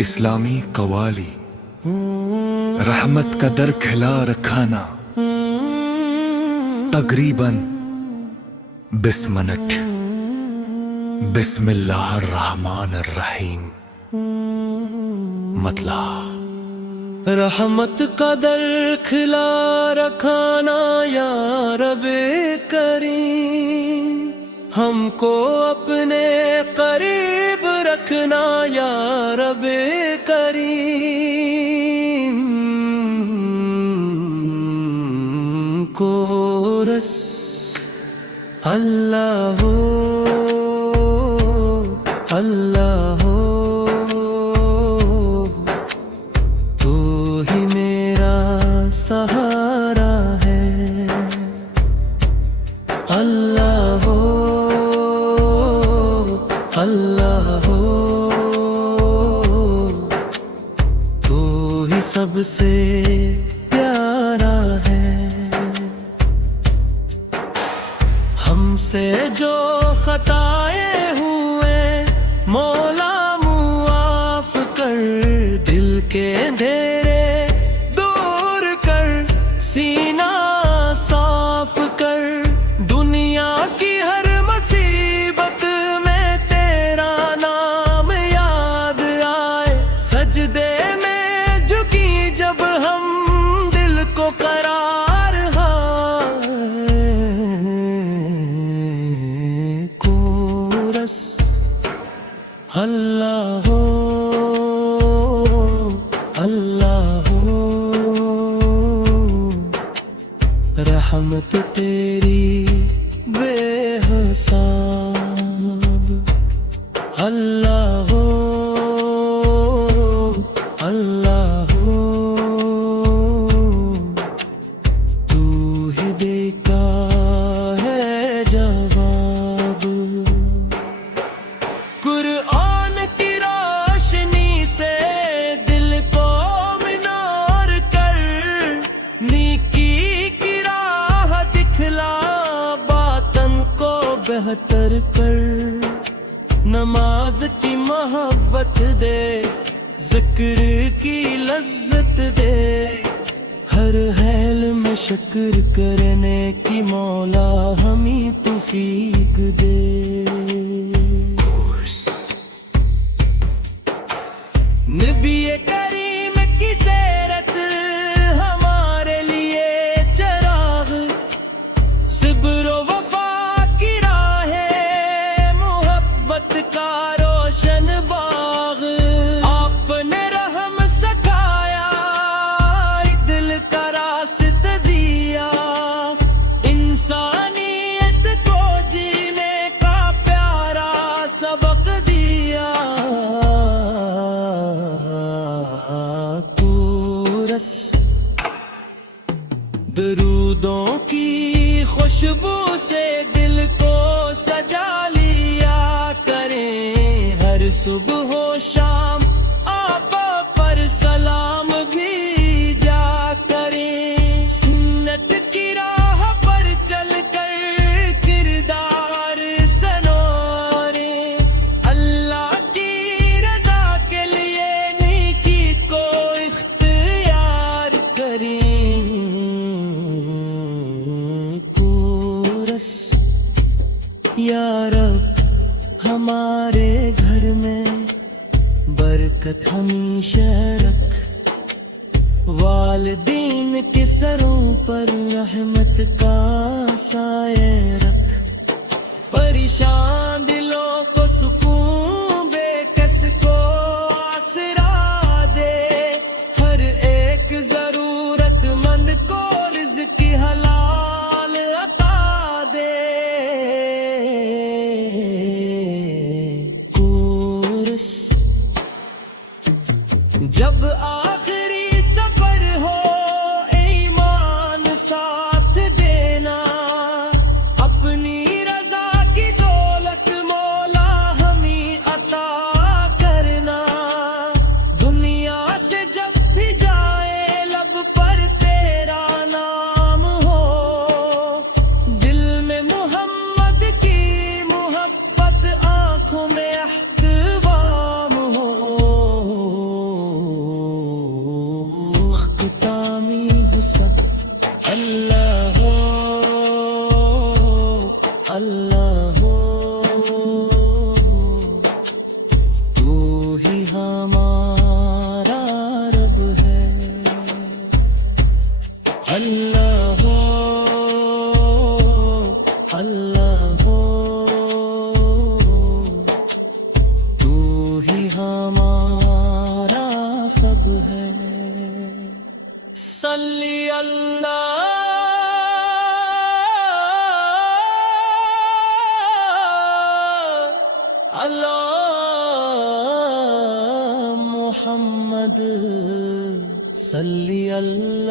اسلامی قوالی رحمت کا در کھلا رکھا نا تقریباً 20 منٹ۔ بسم اللہ الرحمن الرحیم۔ مطلب رحمت کا در کھلا رکھانا یا رب کریم، ہم کو اپنے قریب رکھنا یا رب کریم۔ کورس اللہ ہو اللہ ہو، تو ہی میرا سہارا ہے۔ اللہ ہو اللہ ہو، تو ہی سب سے پیارا ہے۔ ہم سے جو خطائیں ہوئے مولا معاف کر، دل کے اندھیرے دور کر، سینہ صاف کر، دنیا کی ہر مصیبت میں تیرا نام یاد آئے، سجدے میں جھکی جب ہم دل کو قرار ہے۔ کورس اللہ ہو اللہ ہو، رحمت تیری بے حساب۔ اللہ ہو اللہ ہو، تو ہی دیتا ہے جواب۔ قرآن کی روشنی سے دل کو منور کر، نیکی کی راہ دکھلا، باطن کو بہتر کر، نماز کی محبت دے، ذکر کی لذت دے، ہر حال میں شکر کرنے کی مولا ہمیں توفیق دے۔ نبی کریم کی سیرت ہمارے لیے چراغ، صبر و وفا کی راہ، محبت کا روشن باغ، آپ نے رحم سکھایا، دل کا راست دیا، انسانیت کو جینے کا پیارا سبق دیا۔ کورس درودوں کی خوشبو سے دل کو سجا لیا کریں، ہر صبح و شام آپ پر سلام بھی جا کریں، سنت کی راہ پر چل کر کردار سنواریں، اللہ کی رضا کے لیے نیکی کو اختیار کریں۔ کورس یا رب ہمارے گھر میں برکت ہمیشہ رکھ، والدین کے سروں پر رحمت کا سایہ رکھ، پریشان دلوں کو سکون، بے کس کو آسرا دے، ہر ایک ضرورت مند کو رزق حلال عطا دے۔ کورس جب آخری سفر ہو، ایمان ساتھ دینا، اپنی رضا کی دولت مولا ہمیں عطا کرنا، دنیا سے جب بھی جائے لب پر تیرا نام ہو، دل میں محمد کی محبت، آنکھوں میں احترام ہو۔ اللہ ہو تو ہی ہمارا رب ہے اللہ ہو اللہ ہو تو ہی ہمارا سب ہے صلی اللہ محمد صلی اللہ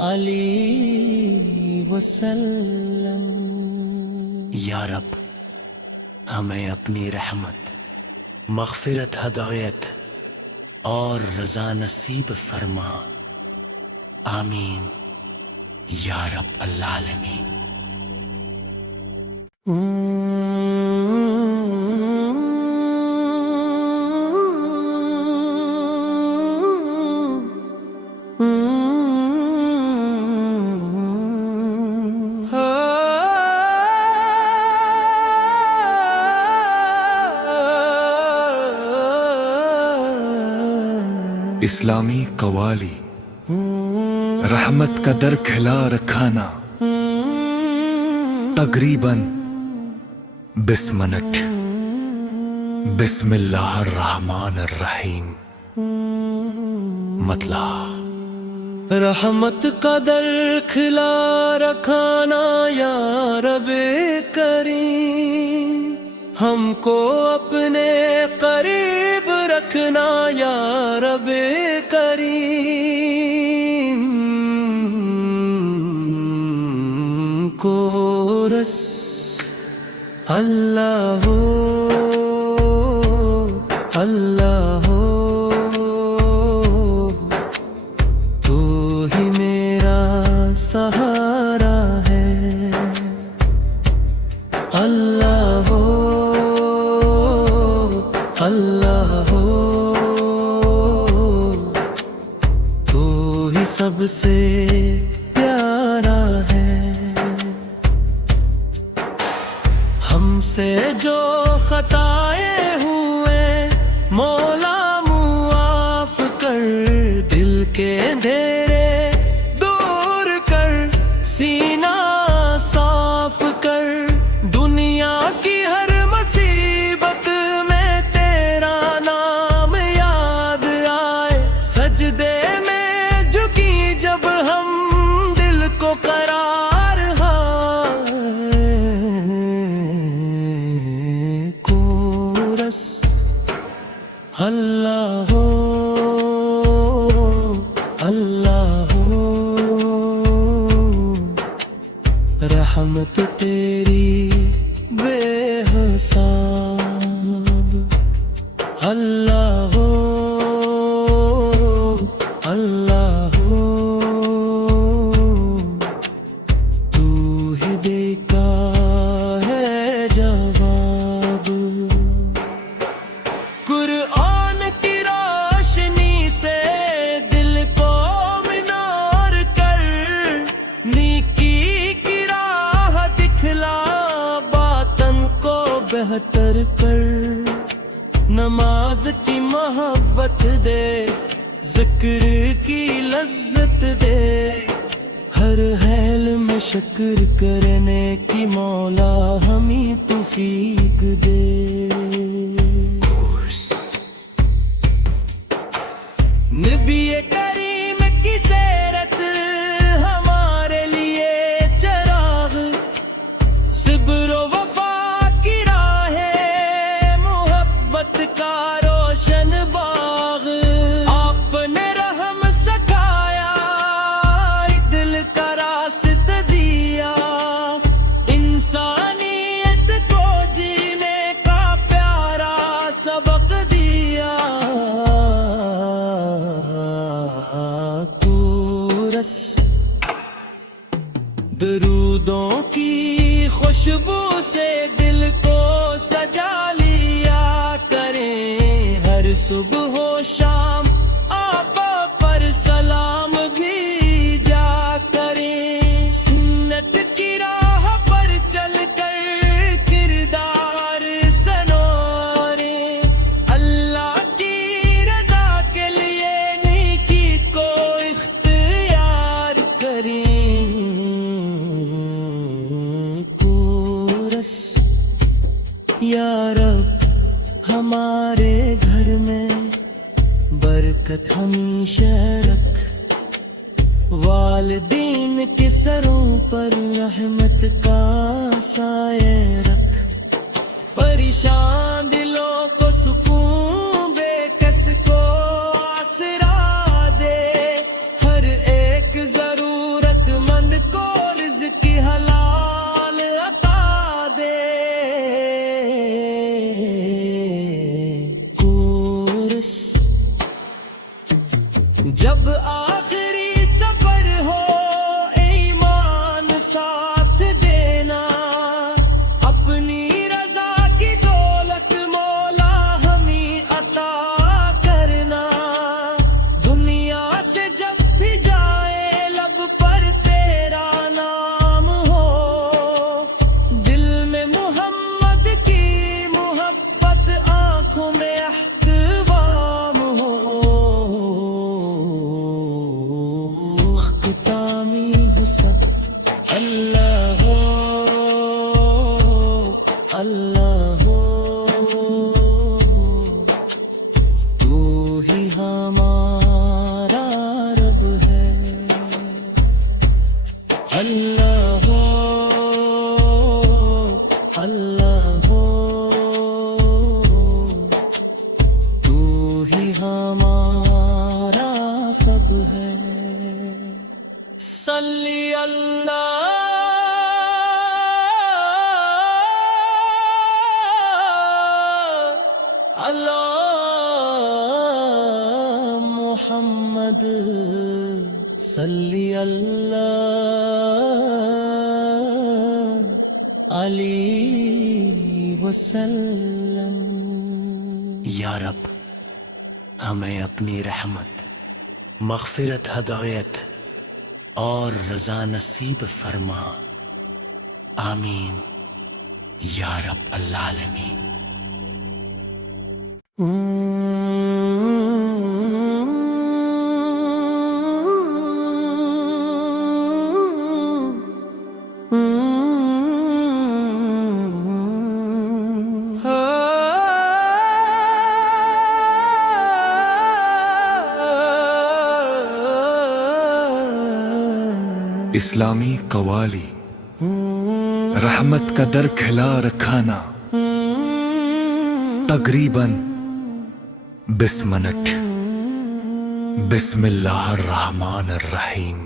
علیہ وسلم یا رب ہمیں اپنی رحمت مغفرت ہدایت اور رضا نصیب فرما آمین یا رب العالمین اسلامی قوالی رحمت کا در کھلا رکھانا تقریباً 20 منٹ بسم اللہ الرحمن الرحیم مطلب رحمت کا در کھلا رکھانا یا رب کریم ہم کو اپنے قریب رکھنا یا رب کریم کورس اللہ ہو اللہ ہو تو ہی میرا سہارا ہے اللہ ہو اللہ ہو تو ہی سب سے پیارا ہے ہم سے جو خطائیں ہوئے مولا معاف کر دل کے اندھیرے دور کر سینہ صاف کر دنیا کی ہر مصیبت میں تیرا نام یاد آئے سجدے میں جھکی جب ہم دل کو قرار ہے کورس اللہ ہو اللہ ہو رحمت تیری بے حساب اللہ ہو اللہ ہو تو ہی دیکھا ہے جواب قرآن کی روشنی سے دل کو منار کر نیکی کی راہ دکھلا باطن کو بہتر کر نماز کی محبت دے ذکر کی لذت دے ہر حال میں شکر کرنے کی مولا ہمیں توفیق دے نبی کریم کی سیرت ہمارے لیے چراغ صبر و وفا کی راہ محبت کا روشن باغ آپ نے رحم سکھایا دل کا راست دیا انسانیت کو جینے کا پیارا سبق دیا کورس درودوں کی خوشبو سے دل کو سجا لیا کریں ہر صبح و شام آپ پر سلام بھی جا کریں سروں پر رحمت کا سایہ رکھ، پریشان دلوں کو سکون، بے کس کو آسرا دے، ہر ایک ضرورت مند کو رزق حلال عطا دے۔ کورس جب آخری سفر ہو، ایمان ساتھ دینا، اپنی رضا کی دولت مولا ہمیں عطا کرنا، دنیا سے جب بھی جائے لب پر تیرا نام ہو، دل میں محمد کی محبت، آنکھوں میں احترام ہو۔ اختتامی حسن اللہ ہو، اللہ ہو، تو ہی ہمارا رب ہے، اللہ ہو، اللہ ہو، تو ہی ہمارا سب ہے۔ صلی اللہ اللہ محمد، صلی اللہ علیہ وسلم۔ یا رب ہمیں اپنی رحمت، مغفرت، ہدایت اور رضا نصیب فرما، آمین یا رب العالمین۔ اسلامی قوالی، رحمت کا در کھلا رکھانا، تقریباً 20 منٹ۔ بسم اللہ الرحمن الرحیم۔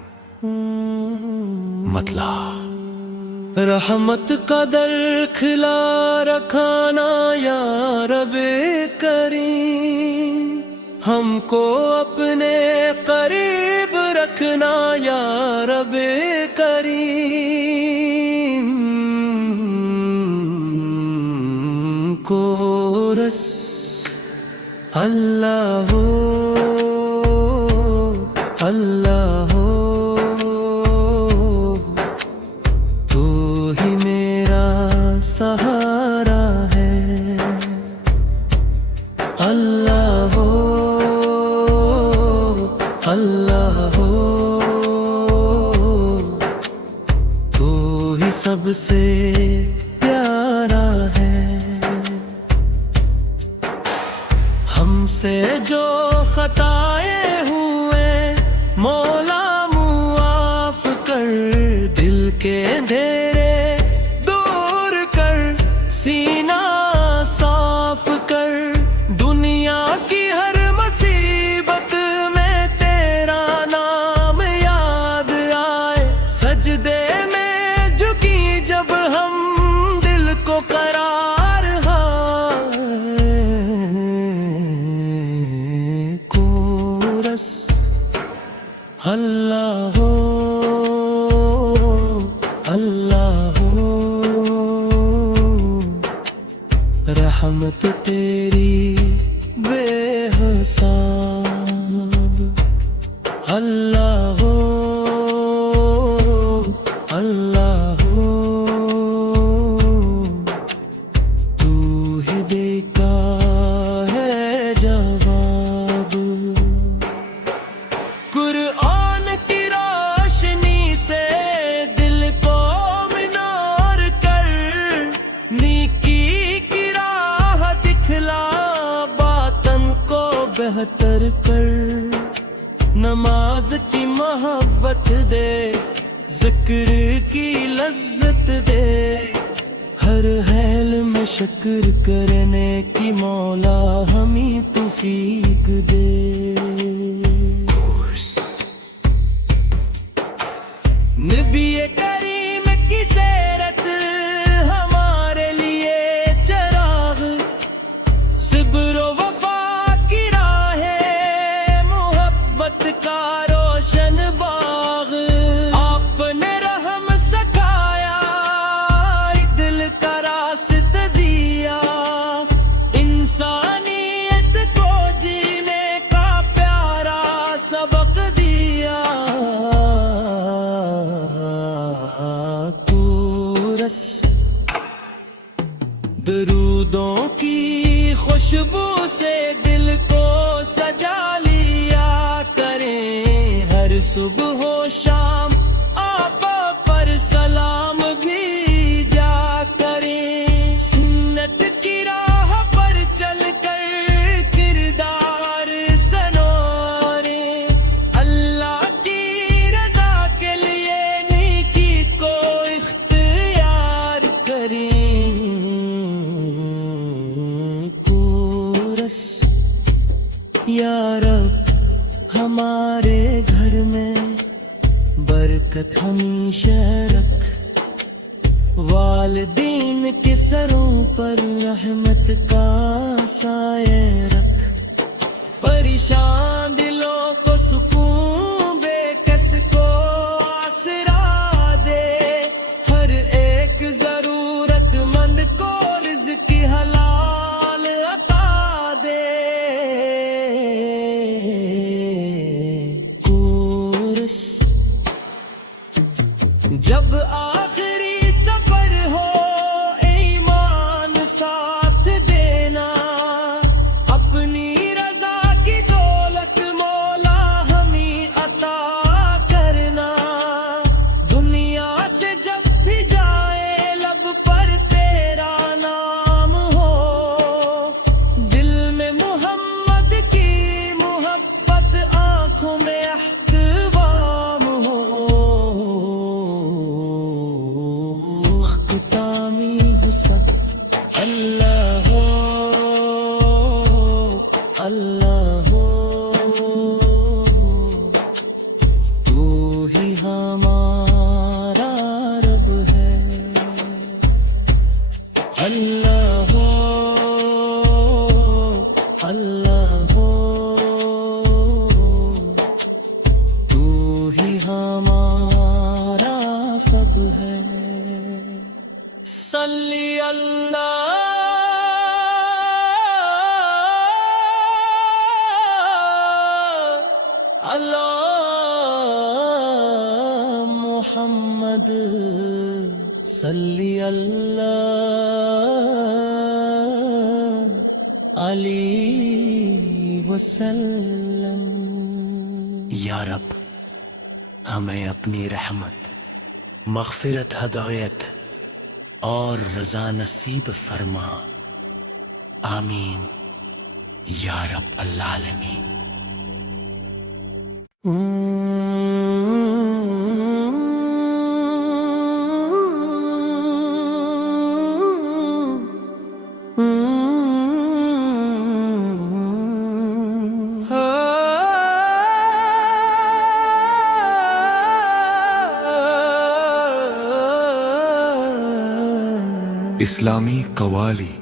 مطلع رحمت کا در کھلا رکھانا یا رب کریم، ہم کو اپنے قریب رکھنا یا رب کریم۔ کورس اللہ ہو، اللہ ہو، تو ہی میرا سہارا ہے، اللہ ہو، اللہ ہو، تو ہی سب سے پیارا ہے۔ ہم سے جو خطائیں ہوئے مولا معاف کر، دل کے اندھیرے دور کر، سینہ صاف کر، دنیا کی ہر مصیبت میں تیرا نام یاد آئے، سجدے میں جھکی جب ہم دل کو قرار ہے۔ کورس اللہ ہو، اللہ ہو، رحمت تیری بے حساب، اللہ ہو، اللہ ہو، تو ہی دیتا ہے جواب۔ قرآن کی روشنی سے دل کو منار کر، نیکی کی راہ دکھلا، باطن کو بہتر کر، نماز کی محبت دے، ذکر کی لذت دے، ہر حال میں شکر کرنے کی مولا ہمیں توفیق دے۔ نبی کریم کی سیرت ہمارے لیے چراغ، صبر و وفا کی راہ محبت کا روشن باغ، آپ نے رحم سکھایا، دل کا راست دیا، انسانیت کو جینے کا پیارا سبق دیا۔ کورس درودوں کی خوشبو سے دل کو سجا لیا کریں، ہر صبح و شام آپ پر سلام بھی جا کریں، سنت کی راہ پر چل کر کردار سنواریں، اللہ کی رضا کے لیے نیکی کو اختیار کریں۔ کورس یا رب ہمارے گھر میں برکت ہمیشہ رکھ، والدین کے سروں پر رحمت کا سایہ رکھ، پریشان دلوں کو سکون، بے کس کو آسرا دے، ہر ایک ضرورت مند کو رزق حلال عطا دے۔ کورس جب آخری سفر ہو ایمان ساتھ دینا، اپنی رضا کی دولت مولا ہمیں عطا کرنا، دنیا سے جب بھی جائے لب پر تیرا نام ہو، دل میں محمد کی محبت، آنکھوں میں احترام ہو۔ اختتامی حسن اللہ ہو، اللہ ہو، تو ہی ہمارا رب ہے، اللہ ہو، اللہ ہو، تو ہی ہمارا سب ہے۔ صلی اللہ اللہ محمد، صلی اللہ علیہ وسلم۔ یا رب ہمیں اپنی رحمت، مغفرت، ہدایت اور رضا نصیب فرما، آمین یا رب العالمین۔ اسلامی قوالی